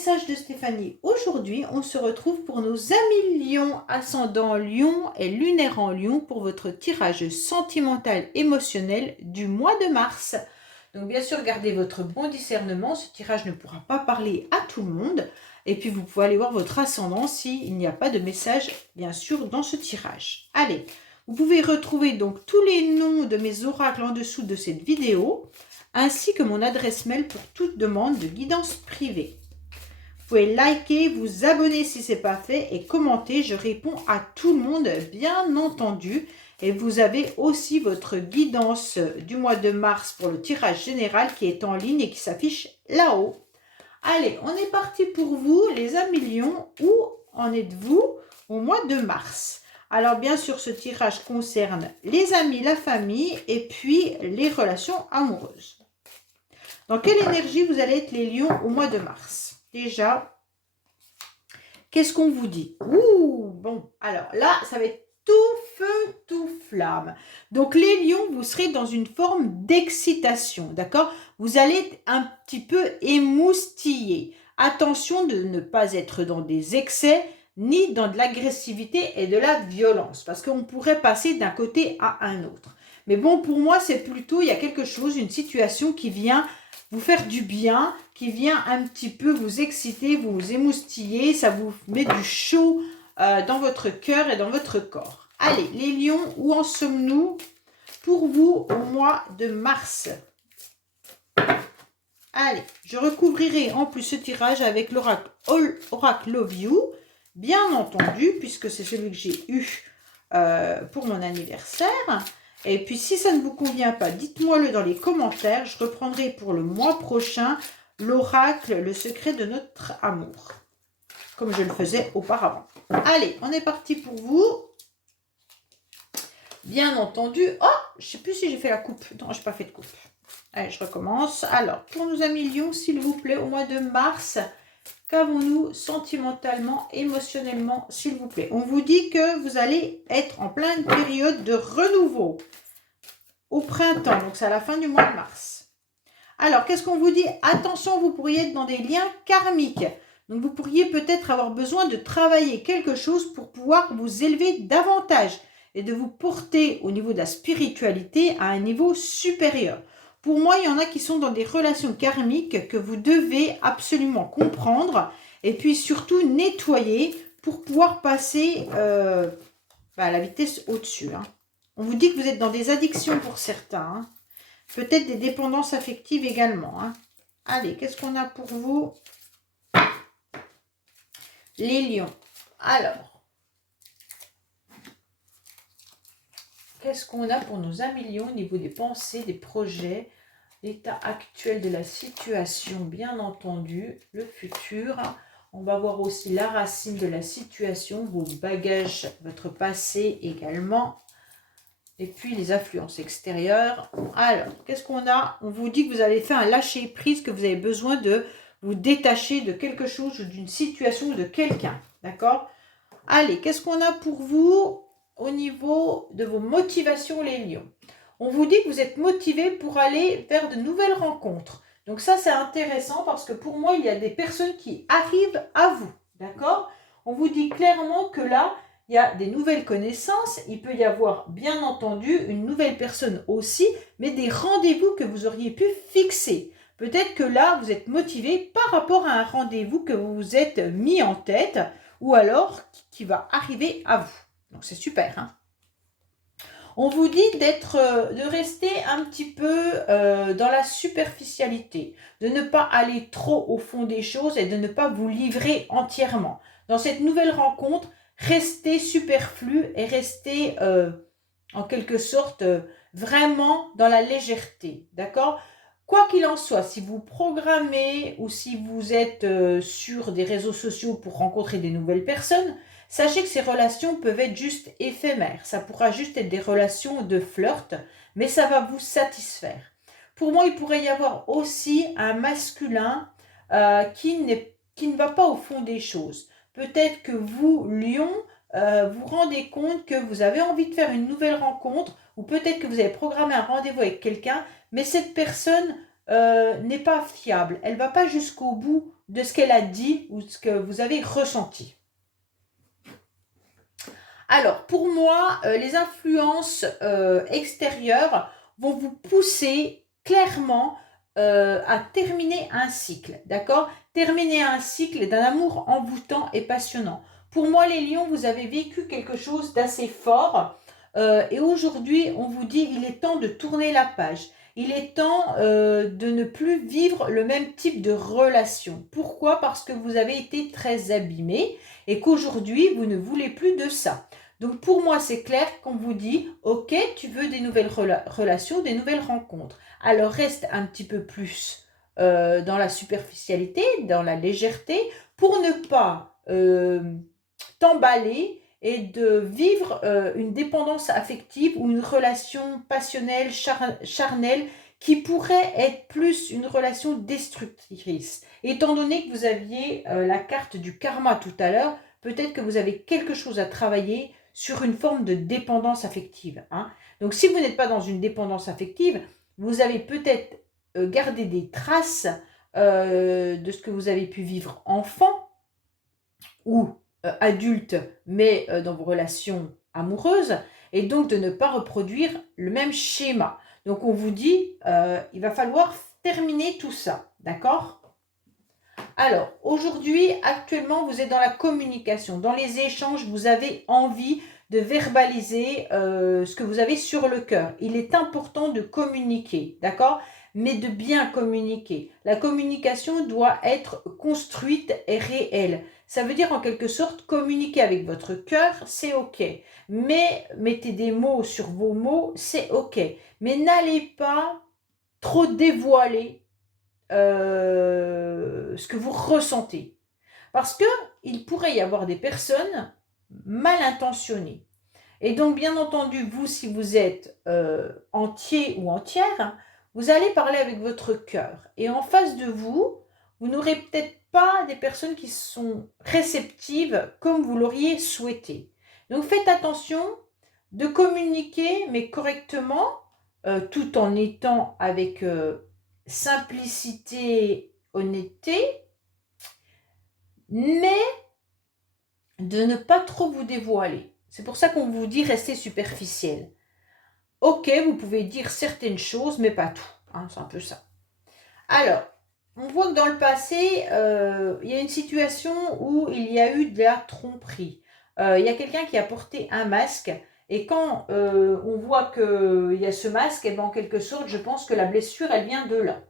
message de Stéphanie. Aujourd'hui, on se retrouve pour nos amis Lion, ascendant Lion et lunaire en Lion pour votre tirage sentimental émotionnel du mois de mars. Donc bien sûr, gardez votre bon discernement. Ce tirage ne pourra pas parler à tout le monde. Et puis vous pouvez aller voir votre ascendant s'il n'y a pas de message, bien sûr, dans ce tirage. Allez, vous pouvez retrouver donc tous les noms de mes oracles en dessous de cette vidéo, ainsi que mon adresse mail pour toute demande de guidance privée. Vous pouvez liker, vous abonner si ce n'est pas fait et commenter. Je réponds à tout le monde, bien entendu. Et vous avez aussi votre guidance du mois de mars pour le tirage général qui est en ligne et qui s'affiche là-haut. Allez, on est parti pour vous, les amis Lion. Où en êtes-vous au mois de mars? Alors, bien sûr, ce tirage concerne les amis, la famille et puis les relations amoureuses. Dans quelle énergie vous allez être les lions au mois de mars? Déjà, qu'est-ce qu'on vous dit? Ouh, bon, alors là, ça va être tout feu, tout flamme. Donc les lions, vous serez dans une forme d'excitation, d'accord? Vous allez être un petit peu émoustillés. Attention de ne pas être dans des excès, ni dans de l'agressivité et de la violence, parce qu'on pourrait passer d'un côté à un autre. Mais bon, pour moi, c'est plutôt, il y a quelque chose, une situation qui vient vous faire du bien, qui vient un petit peu vous exciter, vous émoustiller, ça vous met du chaud dans votre cœur et dans votre corps. Allez, les lions, où en sommes-nous pour vous au mois de mars? Allez, je recouvrirai en plus ce tirage avec l'oracle Love You, bien entendu, puisque c'est celui que j'ai eu pour mon anniversaire. Et puis, si ça ne vous convient pas, dites-moi-le dans les commentaires. Je reprendrai pour le mois prochain l'oracle, le secret de notre amour, comme je le faisais auparavant. Allez, on est parti pour vous. Bien entendu. Oh, je ne sais plus si j'ai fait la coupe. Non, je n'ai pas fait de coupe. Allez, je recommence. Alors, pour nos amis Lions, s'il vous plaît, au mois de mars, qu'avons-nous sentimentalement, émotionnellement, s'il vous plaît? On vous dit que vous allez être en pleine période de renouveau au printemps, donc c'est à la fin du mois de mars. Alors, qu'est-ce qu'on vous dit? Attention, vous pourriez être dans des liens karmiques. Donc, vous pourriez peut-être avoir besoin de travailler quelque chose pour pouvoir vous élever davantage et de vous porter au niveau de la spiritualité à un niveau supérieur. Pour moi, il y en a qui sont dans des relations karmiques que vous devez absolument comprendre et puis surtout nettoyer pour pouvoir passer à la vitesse au-dessus. On vous dit que vous êtes dans des addictions pour certains. Peut-être des dépendances affectives également. Allez, qu'est-ce qu'on a pour vous? Les lions. Alors, qu'est-ce qu'on a pour nos amis lions au niveau des pensées, des projets, l'état actuel de la situation, bien entendu, le futur. On va voir aussi la racine de la situation, vos bagages, votre passé également. Et puis les influences extérieures. Alors, qu'est-ce qu'on a? On vous dit que vous avez fait un lâcher-prise, que vous avez besoin de vous détacher de quelque chose, ou d'une situation, ou de quelqu'un. D'accord? Allez, qu'est-ce qu'on a pour vous au niveau de vos motivations, les lions? On vous dit que vous êtes motivé pour aller vers de nouvelles rencontres. Donc ça, c'est intéressant parce que pour moi, il y a des personnes qui arrivent à vous. D'accord? On vous dit clairement que là, il y a des nouvelles connaissances. Il peut y avoir, bien entendu, une nouvelle personne aussi, mais des rendez-vous que vous auriez pu fixer. Peut-être que là, vous êtes motivé par rapport à un rendez-vous que vous vous êtes mis en tête ou alors qui va arriver à vous. Donc, c'est super. On vous dit de rester un petit peu dans la superficialité, de ne pas aller trop au fond des choses et de ne pas vous livrer entièrement. Dans cette nouvelle rencontre, restez superflu et restez en quelque sorte vraiment dans la légèreté, d'accord? Quoi qu'il en soit, si vous programmez ou si vous êtes sur des réseaux sociaux pour rencontrer des nouvelles personnes, sachez que ces relations peuvent être juste éphémères. Ça pourra juste être des relations de flirt, mais ça va vous satisfaire. Pour moi, il pourrait y avoir aussi un masculin qui ne va pas au fond des choses. Peut-être que vous, Lion, vous rendez compte que vous avez envie de faire une nouvelle rencontre ou peut-être que vous avez programmé un rendez-vous avec quelqu'un, mais cette personne n'est pas fiable. Elle ne va pas jusqu'au bout de ce qu'elle a dit ou ce que vous avez ressenti. Alors, pour moi, les influences extérieures vont vous pousser clairement à terminer un cycle, d'accord? Terminer un cycle d'un amour envoûtant et passionnant. Pour moi, les lions, vous avez vécu quelque chose d'assez fort et aujourd'hui, on vous dit il est temps de tourner la page. Il est temps de ne plus vivre le même type de relation. Pourquoi? Parce que vous avez été très abîmé et qu'aujourd'hui, vous ne voulez plus de ça. Donc pour moi, c'est clair qu'on vous dit, ok, tu veux des nouvelles relations, des nouvelles rencontres. Alors reste un petit peu plus dans la superficialité, dans la légèreté, pour ne pas t'emballer et de vivre une dépendance affective ou une relation passionnelle, charnelle, qui pourrait être plus une relation destructrice. Étant donné que vous aviez la carte du karma tout à l'heure, peut-être que vous avez quelque chose à travailler sur une forme de dépendance affective. Hein. Donc si vous n'êtes pas dans une dépendance affective, vous avez peut-être gardé des traces de ce que vous avez pu vivre enfant ou adulte, mais dans vos relations amoureuses, et donc de ne pas reproduire le même schéma. Donc on vous dit, il va falloir terminer tout ça, d'accord ? Alors, aujourd'hui, actuellement, vous êtes dans la communication, dans les échanges, vous avez envie de verbaliser ce que vous avez sur le cœur. Il est important de communiquer, d'accord? Mais de bien communiquer. La communication doit être construite et réelle. Ça veut dire en quelque sorte communiquer avec votre cœur, c'est ok. Mais mettez des mots sur vos mots, c'est ok. Mais n'allez pas trop dévoiler ce que vous ressentez. Parce qu'il pourrait y avoir des personnes mal intentionnées. Et donc, bien entendu, vous, si vous êtes entier ou entière, vous allez parler avec votre cœur. Et en face de vous, vous n'aurez peut-être pas des personnes qui sont réceptives comme vous l'auriez souhaité. Donc, faites attention de communiquer, mais correctement, tout en étant avec simplicité, honnêteté, mais de ne pas trop vous dévoiler. C'est pour ça qu'on vous dit rester superficiel. Ok, vous pouvez dire certaines choses, mais pas tout. Hein, c'est un peu ça. Alors, on voit que dans le passé, il y a une situation où il y a eu de la tromperie. Il y a quelqu'un qui a porté un masque. Et quand on voit qu'il y a ce masque, et ben, en quelque sorte, je pense que la blessure, elle vient de là.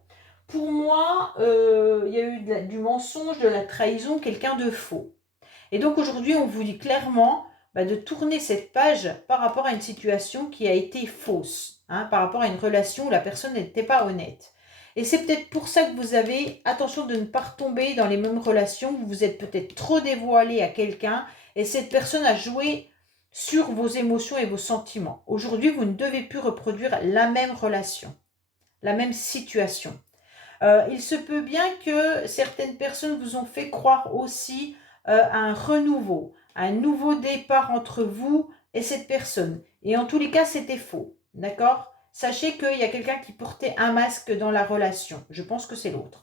Pour moi, il y a eu du mensonge, de la trahison, quelqu'un de faux. Et donc aujourd'hui, on vous dit clairement de tourner cette page par rapport à une situation qui a été fausse, hein, par rapport à une relation où la personne n'était pas honnête. Et c'est peut-être pour ça que vous avez attention de ne pas retomber dans les mêmes relations, vous vous êtes peut-être trop dévoilé à quelqu'un et cette personne a joué sur vos émotions et vos sentiments. Aujourd'hui, vous ne devez plus reproduire la même relation, la même situation. Il se peut bien que certaines personnes vous ont fait croire aussi à un renouveau, à un nouveau départ entre vous et cette personne. Et en tous les cas, c'était faux. D'accord? Sachez qu'il y a quelqu'un qui portait un masque dans la relation. Je pense que c'est l'autre.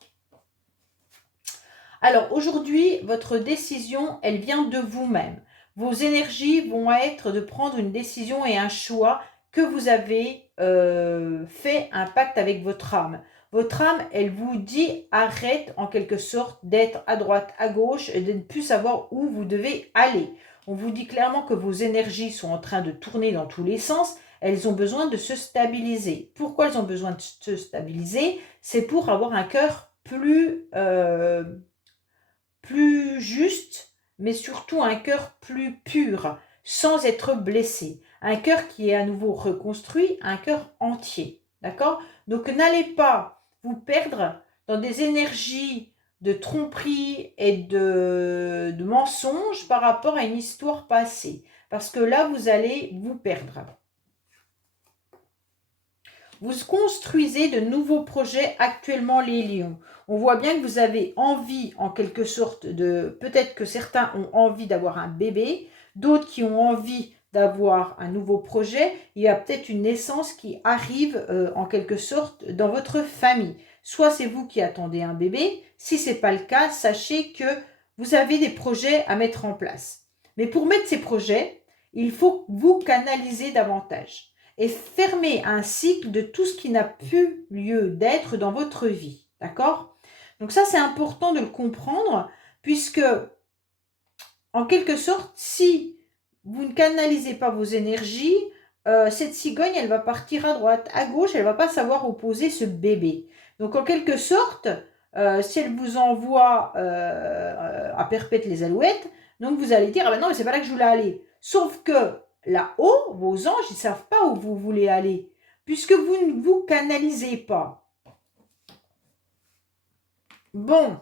Alors aujourd'hui, votre décision, elle vient de vous-même. Vos énergies vont être de prendre une décision et un choix que vous avez fait un pacte avec votre âme. Votre âme, elle vous dit arrête en quelque sorte d'être à droite, à gauche et de ne plus savoir où vous devez aller. On vous dit clairement que vos énergies sont en train de tourner dans tous les sens. Elles ont besoin de se stabiliser. Pourquoi elles ont besoin de se stabiliser? C'est pour avoir un cœur plus juste, mais surtout un cœur plus pur, sans être blessé. Un cœur qui est à nouveau reconstruit, un cœur entier. D'accord? Donc n'allez pas vous perdre dans des énergies de tromperie et de mensonges par rapport à une histoire passée. Parce que là, vous allez vous perdre. Vous construisez de nouveaux projets actuellement, les lions. On voit bien que vous avez envie, en quelque sorte, de... Peut-être que certains ont envie d'avoir un bébé, d'autres qui ont envie d'avoir un nouveau projet. Il y a peut-être une naissance qui arrive, en quelque sorte, dans votre famille. soit c'est vous qui attendez un bébé. Si ce n'est pas le cas, sachez que vous avez des projets à mettre en place. Mais pour mettre ces projets, il faut vous canaliser davantage et fermer un cycle de tout ce qui n'a plus lieu d'être dans votre vie. D'accord? Donc ça, c'est important de le comprendre, puisque, en quelque sorte, si vous ne canalisez pas vos énergies, cette cigogne, elle va partir à droite, à gauche, elle ne va pas savoir opposer ce bébé. Donc, en quelque sorte, si elle vous envoie à perpète les alouettes, donc vous allez dire, ah ben non, mais c'est pas là que je voulais aller. Sauf que là-haut, vos anges, ils ne savent pas où vous voulez aller, puisque vous ne vous canalisez pas. Bon,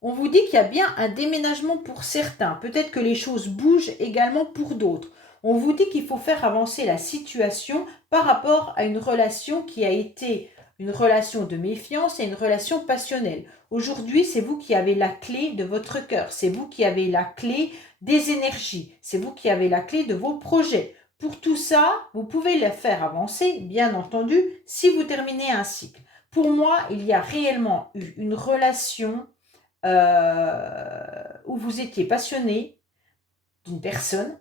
on vous dit qu'il y a bien un déménagement pour certains. Peut-être que les choses bougent également pour d'autres. On vous dit qu'il faut faire avancer la situation par rapport à une relation qui a été une relation de méfiance et une relation passionnelle. Aujourd'hui, c'est vous qui avez la clé de votre cœur. C'est vous qui avez la clé des énergies. C'est vous qui avez la clé de vos projets. Pour tout ça, vous pouvez la faire avancer, bien entendu, si vous terminez un cycle. Pour moi, il y a réellement eu une relation où vous étiez passionné d'une personne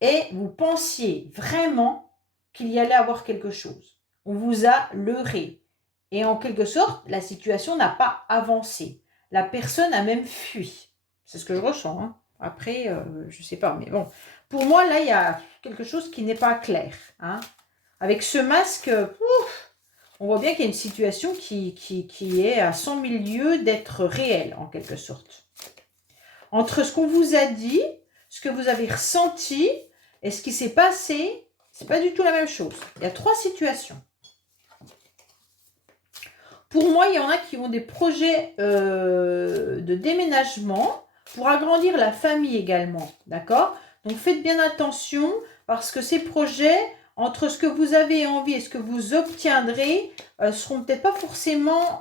et vous pensiez vraiment qu'il y allait avoir quelque chose. On vous a leurré. Et en quelque sorte, la situation n'a pas avancé. La personne a même fui. C'est ce que je ressens. Hein. Après, je ne sais pas. Mais bon, pour moi, là, il y a quelque chose qui n'est pas clair. Hein. Avec ce masque, on voit bien qu'il y a une situation qui est à 100 000 lieues d'être réelle, en quelque sorte. Entre ce qu'on vous a dit, ce que vous avez ressenti et ce qui s'est passé, c'est pas du tout la même chose. Il y a 3 situations. Pour moi, il y en a qui ont des projets de déménagement pour agrandir la famille également. D'accord? Donc, faites bien attention parce que ces projets, entre ce que vous avez envie et ce que vous obtiendrez, seront peut-être pas forcément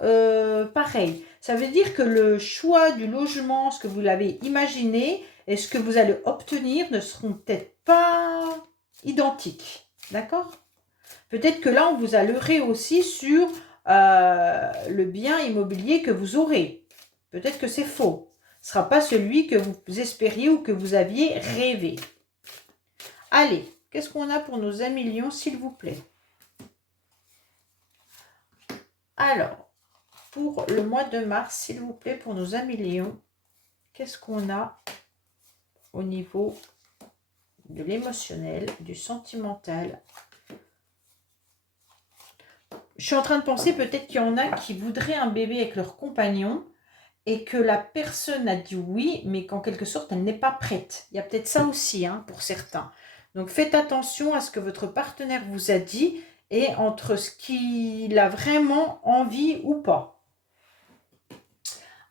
pareils. Ça veut dire que le choix du logement, ce que vous l'avez imaginé et ce que vous allez obtenir ne seront peut-être pas identiques. D'accord? Peut-être que là, on vous a leurré aussi sur le bien immobilier que vous aurez. Peut-être que c'est faux. Ce ne sera pas celui que vous espériez ou que vous aviez rêvé. Allez, qu'est-ce qu'on a pour nos amis lions, s'il vous plaît? Alors, pour le mois de mars, s'il vous plaît, pour nos amis lions, qu'est-ce qu'on a au niveau de l'émotionnel, du sentimental? Je suis en train de penser peut-être qu'il y en a qui voudraient un bébé avec leur compagnon et que la personne a dit oui, mais qu'en quelque sorte, elle n'est pas prête. Il y a peut-être ça aussi hein, pour certains. Donc, faites attention à ce que votre partenaire vous a dit et entre ce qu'il a vraiment envie ou pas.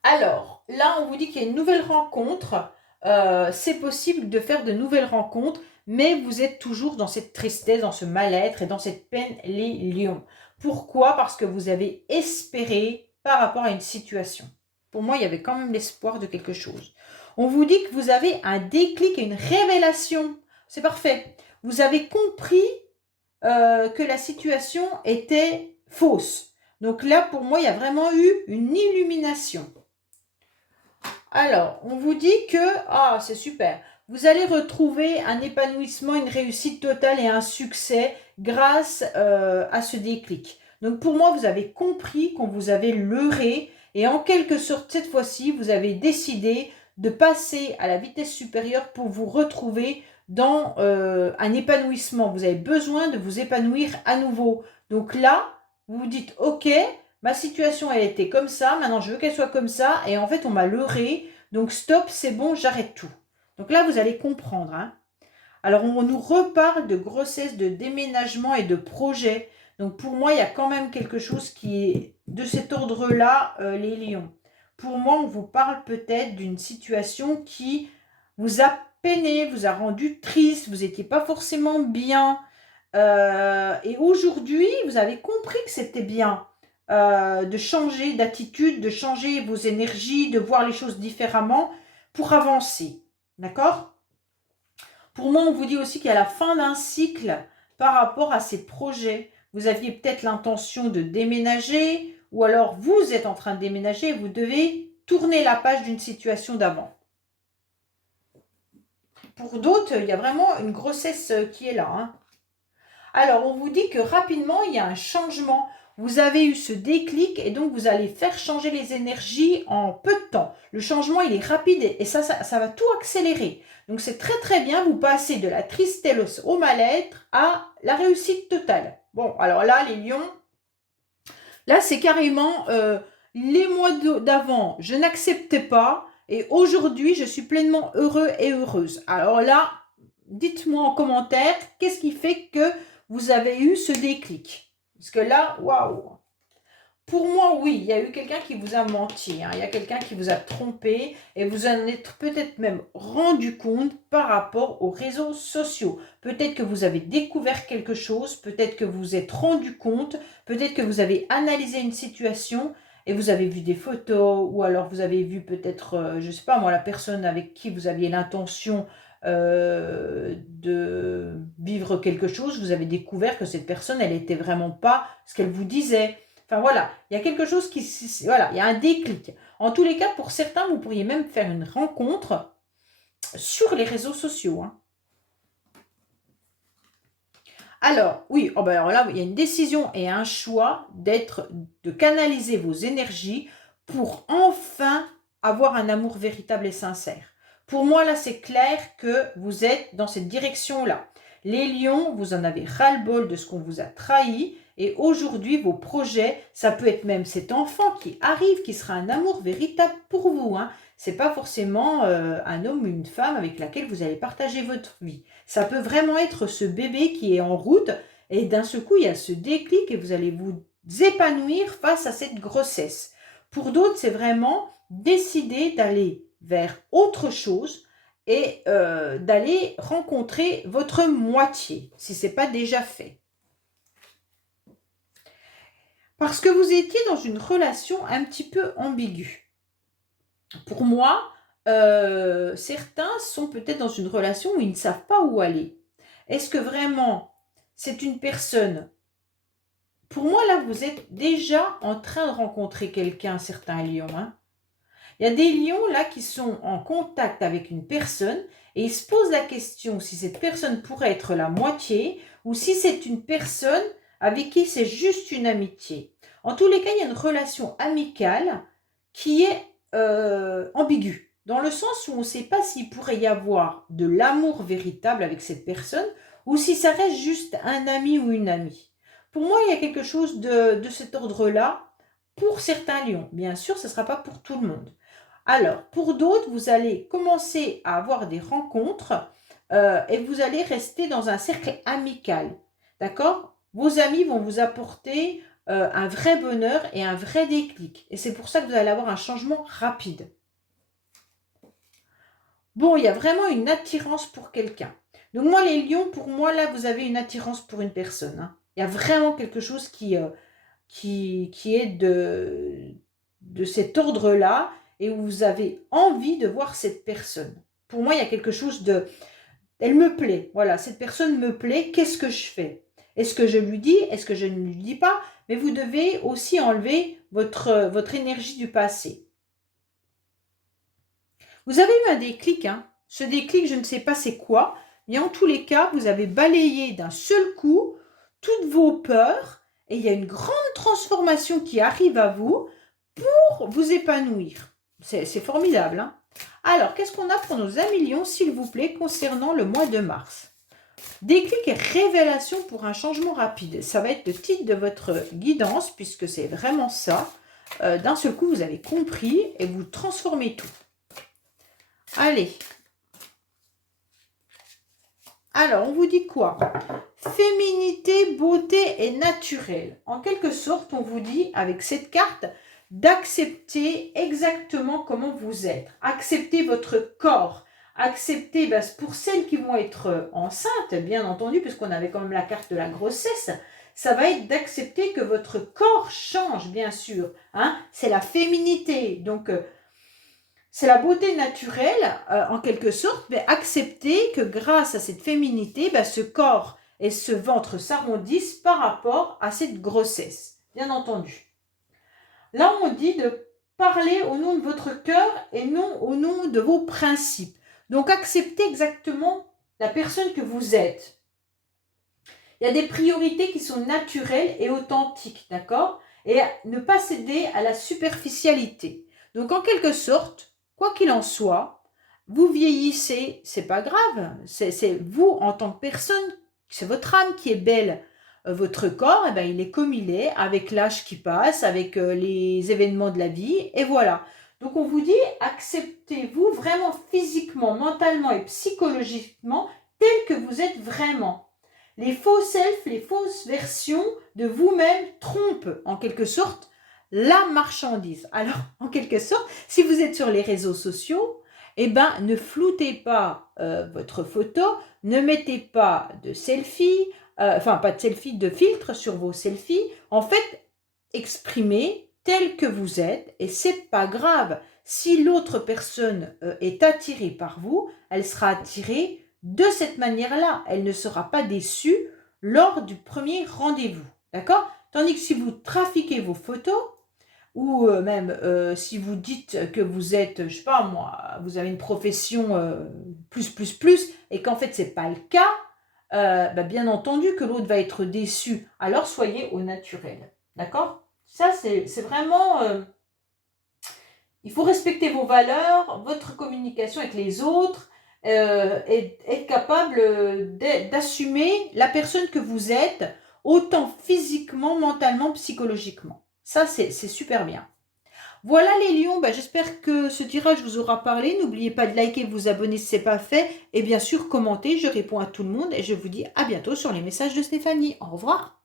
Alors, là, on vous dit qu'il y a une nouvelle rencontre. C'est possible de faire de nouvelles rencontres, mais vous êtes toujours dans cette tristesse, dans ce mal-être et dans cette peine, les lions. Pourquoi? Parce que vous avez espéré par rapport à une situation. Pour moi, il y avait quand même l'espoir de quelque chose. On vous dit que vous avez un déclic et une révélation. C'est parfait. Vous avez compris que la situation était fausse. Donc là, pour moi, il y a vraiment eu une illumination. Alors, on vous dit que, c'est super, vous allez retrouver un épanouissement, une réussite totale et un succès grâce à ce déclic. Donc pour moi, vous avez compris qu'on vous avait leurré et en quelque sorte, cette fois-ci, vous avez décidé de passer à la vitesse supérieure pour vous retrouver dans un épanouissement. Vous avez besoin de vous épanouir à nouveau. Donc là, vous vous dites, ok, ma situation, elle était comme ça, maintenant je veux qu'elle soit comme ça, et en fait, on m'a leurré, donc stop, c'est bon, j'arrête tout. Donc là, vous allez comprendre. Hein. Alors, on nous reparle de grossesse, de déménagement et de projet. Donc, pour moi, il y a quand même quelque chose qui est de cet ordre-là, les lions. Pour moi, on vous parle peut-être d'une situation qui vous a peiné, vous a rendu triste, vous n'étiez pas forcément bien. Et aujourd'hui, vous avez compris que c'était bien. De changer d'attitude, de changer vos énergies, de voir les choses différemment pour avancer. D'accord? Pour moi, on vous dit aussi qu'il y a la fin d'un cycle par rapport à ces projets. Vous aviez peut-être l'intention de déménager ou alors vous êtes en train de déménager et vous devez tourner la page d'une situation d'avant. Pour d'autres, il y a vraiment une grossesse qui est là, hein. Alors, on vous dit que rapidement, il y a un changement. Vous avez eu ce déclic et donc vous allez faire changer les énergies en peu de temps. Le changement, il est rapide et ça va tout accélérer. Donc, c'est très très bien. Vous passez de la tristesse au mal-être à la réussite totale. Bon, alors là, les lions, là, c'est carrément les mois d'avant, je n'acceptais pas et aujourd'hui, je suis pleinement heureux et heureuse. Alors là, dites-moi en commentaire, qu'est-ce qui fait que vous avez eu ce déclic? Parce que là, waouh! Pour moi, oui, il y a eu quelqu'un qui vous a menti, hein. Il y a quelqu'un qui vous a trompé et vous en êtes peut-être même rendu compte par rapport aux réseaux sociaux. Peut-être que vous avez découvert quelque chose, peut-être que vous vous êtes rendu compte, peut-être que vous avez analysé une situation et vous avez vu des photos ou alors vous avez vu peut-être, je ne sais pas moi, la personne avec qui vous aviez l'intention de vivre quelque chose, vous avez découvert que cette personne, elle n'était vraiment pas ce qu'elle vous disait. Enfin voilà, il y a quelque chose qui... Voilà, il y a un déclic. En tous les cas, pour certains, vous pourriez même faire une rencontre sur les réseaux sociaux, hein. Alors, oui, oh ben alors là, il y a une décision et un choix de canaliser vos énergies pour enfin avoir un amour véritable et sincère. Pour moi, là, c'est clair que vous êtes dans cette direction-là. Les lions, vous en avez ras-le-bol de ce qu'on vous a trahi. Et aujourd'hui, vos projets, ça peut être même cet enfant qui arrive, qui sera un amour véritable pour vous, hein. C'est pas forcément un homme ou une femme avec laquelle vous allez partager votre vie. Ça peut vraiment être ce bébé qui est en route et d'un seul coup, il y a ce déclic et vous allez vous épanouir face à cette grossesse. Pour d'autres, c'est vraiment décider d'aller vers autre chose et d'aller rencontrer votre moitié, si ce n'est pas déjà fait. Parce que vous étiez dans une relation un petit peu ambiguë. Pour moi, certains sont peut-être dans une relation où ils ne savent pas où aller. Est-ce que vraiment c'est une personne... Pour moi, là, vous êtes déjà en train de rencontrer quelqu'un, certains lions, hein. Il y a des lions, là, qui sont en contact avec une personne et ils se posent la question si cette personne pourrait être la moitié ou si c'est une personne avec qui c'est juste une amitié. En tous les cas, il y a une relation amicale qui est ambiguë, dans le sens où on ne sait pas s'il pourrait y avoir de l'amour véritable avec cette personne ou si ça reste juste un ami ou une amie. Pour moi, il y a quelque chose de cet ordre-là pour certains lions. Bien sûr, ce ne sera pas pour tout le monde. Alors, pour d'autres, vous allez commencer à avoir des rencontres et vous allez rester dans un cercle amical. D'accord? Vos amis vont vous apporter un vrai bonheur et un vrai déclic. Et c'est pour ça que vous allez avoir un changement rapide. Bon, il y a vraiment une attirance pour quelqu'un. Donc moi, les lions, pour moi, là, vous avez une attirance pour une personne, hein. Il y a vraiment quelque chose qui est de cet ordre-là et où vous avez envie de voir cette personne. Pour moi, il y a quelque chose de... Elle me plaît, voilà, cette personne me plaît, qu'est-ce que je fais? Est-ce que je lui dis? Est-ce que je ne lui dis pas? Mais vous devez aussi enlever votre énergie du passé. Vous avez eu un déclic, hein. Ce déclic, je ne sais pas c'est quoi, mais en tous les cas, vous avez balayé d'un seul coup toutes vos peurs et il y a une grande transformation qui arrive à vous pour vous épanouir. C'est formidable, hein. Alors, qu'est-ce qu'on a pour nos amis lions, s'il vous plaît, concernant le mois de mars? Déclic et révélation pour un changement rapide. Ça va être le titre de votre guidance, puisque c'est vraiment ça. D'un seul coup, vous avez compris et vous transformez tout. Allez. Alors, on vous dit quoi? Féminité, beauté et naturel. En quelque sorte, on vous dit, avec cette carte, d'accepter exactement comment vous êtes. Accepter votre corps. Accepter, pour celles qui vont être enceintes, bien entendu, puisqu'on avait quand même la carte de la grossesse, ça va être d'accepter que votre corps change, bien sûr, hein. C'est la féminité, donc c'est la beauté naturelle, en quelque sorte, mais accepter que grâce à cette féminité, ce corps et ce ventre s'arrondissent par rapport à cette grossesse, bien entendu. Là, on dit de parler au nom de votre cœur et non au nom de vos principes. Donc, acceptez exactement la personne que vous êtes. Il y a des priorités qui sont naturelles et authentiques, d'accord? Et ne pas céder à la superficialité. Donc, en quelque sorte, quoi qu'il en soit, vous vieillissez, c'est pas grave. C'est vous, en tant que personne, c'est votre âme qui est belle. Votre corps, eh ben, il est comme il est, avec l'âge qui passe, avec les événements de la vie, et voilà. Donc, on vous dit, acceptez-vous vraiment physiquement, mentalement et psychologiquement tel que vous êtes vraiment. Les faux self, les fausses versions de vous-même trompent en quelque sorte la marchandise. Alors, en quelque sorte, si vous êtes sur les réseaux sociaux, eh ben, ne floutez pas votre photo, ne mettez pas de selfie, enfin pas de selfie, de filtre sur vos selfies. En fait, exprimez tel que vous êtes et c'est pas grave. Si l'autre personne est attirée par vous, elle sera attirée de cette manière-là. Elle ne sera pas déçue lors du premier rendez-vous. D'accord? Tandis que si vous trafiquez vos photos, ou même si vous dites que vous êtes, je sais pas moi, vous avez une profession plus, et qu'en fait c'est pas le cas, bah, bien entendu que l'autre va être déçu. Alors soyez au naturel. D'accord? Ça c'est vraiment... il faut respecter vos valeurs, votre communication avec les autres, et être capable d'assumer la personne que vous êtes, autant physiquement, mentalement, psychologiquement. Ça, c'est super bien. Voilà les lions, bah, j'espère que ce tirage vous aura parlé. N'oubliez pas de liker, de vous abonner si ce n'est pas fait. Et bien sûr, commentez, je réponds à tout le monde. Et je vous dis à bientôt sur les messages de Stéphanie. Au revoir.